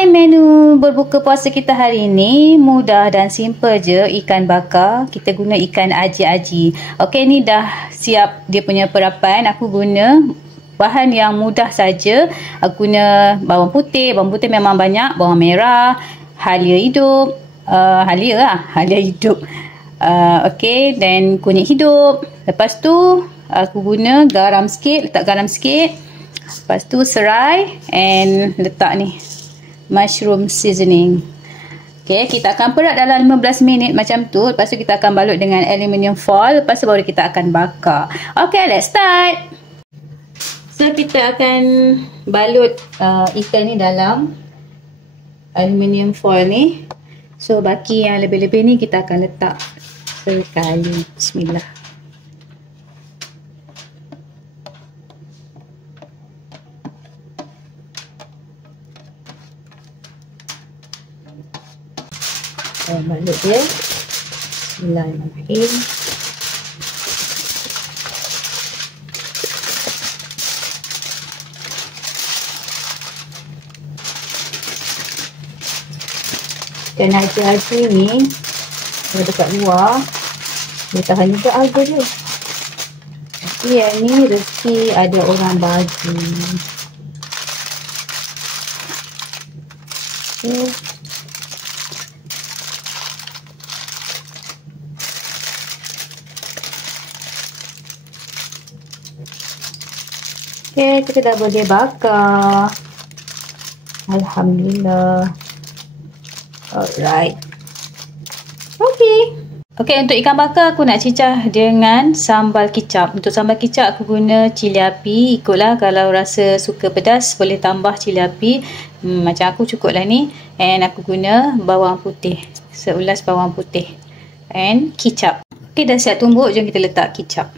Hai, menu berbuka puasa kita hari ini mudah dan simple je. Ikan bakar, kita guna ikan aji-aji. Okey, ni dah siap dia punya perapan. Aku guna bahan yang mudah saja. Aku guna bawang putih memang banyak, bawang merah, halia hidup, halia hidup. Okey, dan kunyit hidup. Lepas tu aku guna garam sikit, letak garam sikit. Lepas tu serai and letak ni mushroom seasoning. Okay, kita akan perak dalam 15 minit macam tu. Lepas tu kita akan balut dengan aluminium foil. Lepas tu baru kita akan bakar. Okay, let's start. So, kita akan balut ikan ni dalam aluminium foil ni. So, baki yang lebih-lebih ni kita akan letak sekali. Bismillah. Balut dia. Bismillahirrahmanirrahim. Dan haji-haji ni kalau dekat luar dia tahan juga harga dia. Tapi yang ni rezeki ada orang bagi. Okay, kita dah boleh bakar. Alhamdulillah. Alright. Okay, untuk ikan bakar aku nak cicah dengan sambal kicap. Untuk sambal kicap aku guna cili api. Ikutlah, kalau rasa suka pedas boleh tambah cili api. Macam aku cukup lah ni. And aku guna bawang putih. Seulas bawang putih. And kicap. Okay, dah siap tumbuk. Jom kita letak kicap.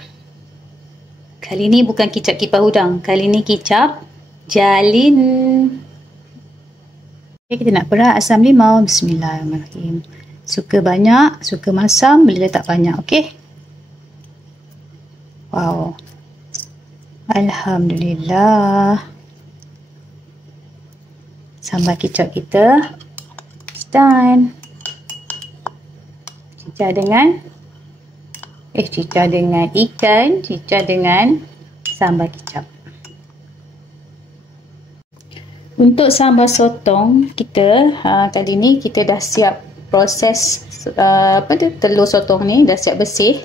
Kali ni bukan kicap kipas udang. Kali ni kicap jalin. Okay, kita nak perak asam limau. Bismillahirrahmanirrahim. Suka banyak, suka masam, boleh letak banyak. Okay. Wow. Alhamdulillah. Sambal kicap kita done. Cicah dengan ikan, cicah dengan sambal kicap. Untuk sambal sotong kita, kali ni kita dah siap proses telur sotong ni, dah siap bersih.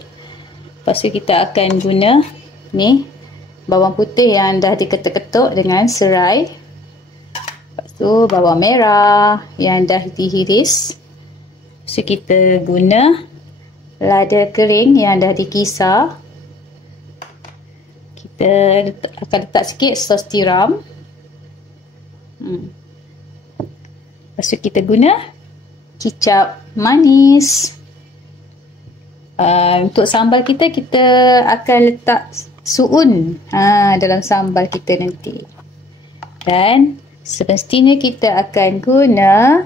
Lepas tu kita akan guna ni bawang putih yang dah diketuk-ketuk dengan serai. Lepas tu bawang merah yang dah dihiris. Lepas tu kita guna lada kering yang dah dikisar. Kita akan letak sikit sos tiram. Lepas tu kita guna kicap manis. Untuk sambal kita akan letak suun dalam sambal kita nanti. Dan semestinya kita akan guna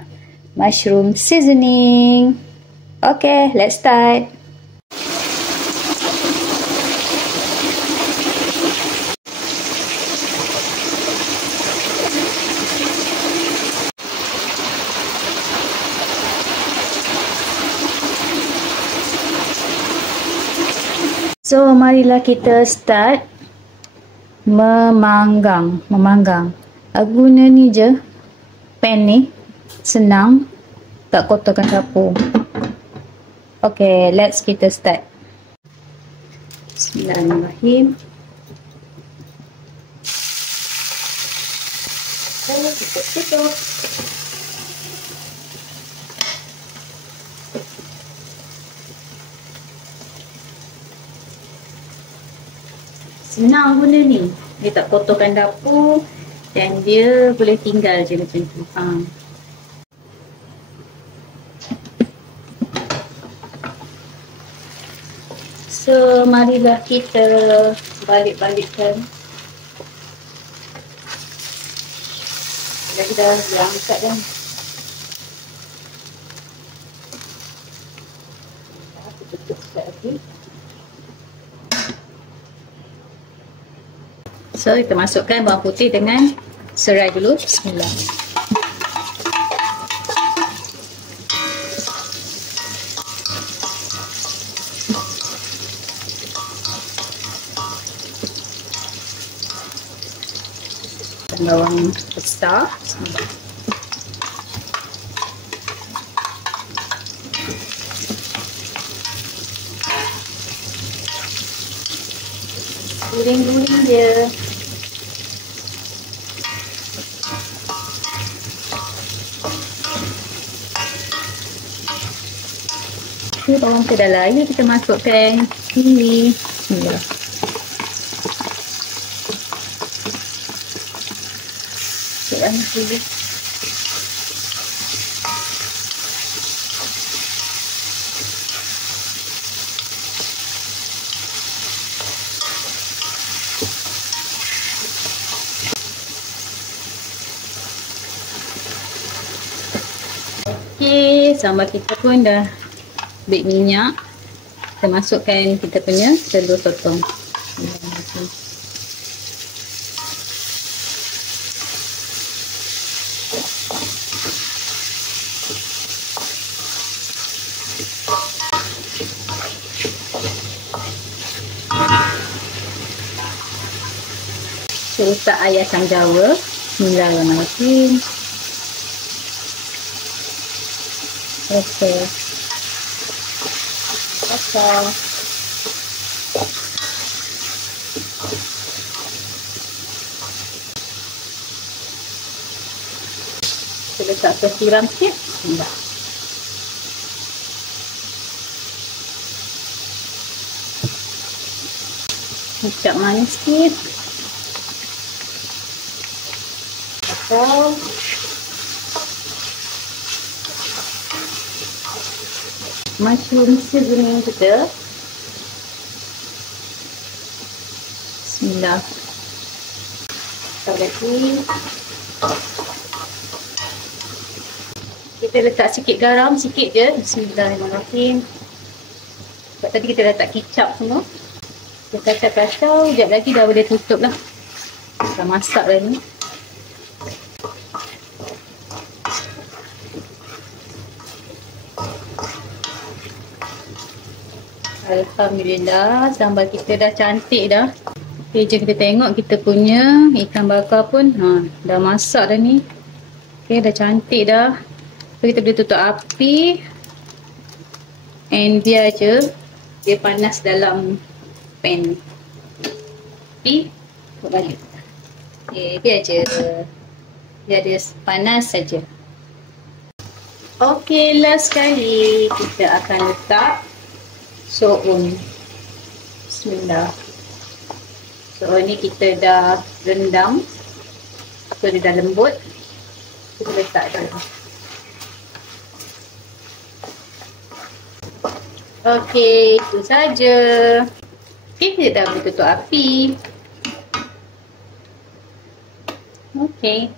mushroom seasoning. Okay, let's start. So, marilah kita start memanggang. Aku guna ni je, pan ni, senang, tak kotorkan dapur. Okay, let's kita start. Bismillahirrahmanirrahim. Kita tutup. Senang guna ni. Dia tak kotorkan dapur dan dia boleh tinggal je macam tu. So, marilah kita balik-balikkan. Kita dah angkat dah. Kita tutup sekejap lagi. So, kita masukkan bawang putih dengan serai dulu. Bismillah. bawang besar. Guling-guling dia. Okay, bawang kita dah layu, kita masukkan ini. Bismillah. Masukkan dulu. Okey, sambal kita pun dah bake minyak. Kita masukkan kita punya telur sotong. Kita letak air asam jawa. Bismillahirrahmanirrahim. Okey. Kacang. Kita letak siram sikit. Bismillah. Kecap manis sikit. Kacang. Mushroom seasoning kita. Bismillah. Lagi. Kita letak sikit garam, sikit je. Bismillahirrahmanirrahim. Sebab tadi kita letak kicap semua. Kita kacau-kacau. Sekejap lagi dah boleh tutup lah. Dah masak dah ni. Alhamdulillah, sambal kita dah cantik dah. Okay, jom kita tengok kita punya ikan bakar pun dah masak dah ni. Okay, dah cantik dah. So, kita boleh tutup api. And biar je dia panas dalam pan. Api, buat balik. Okay, biar je. Biar dia panas saja. Okay, last sekali kita akan letak so'un. Bismillah. So'un ni kita dah rendam. So dia dah lembut. Kita letak dalam. Okey, itu saja. Okey, kita dah boleh tutup api. Okey.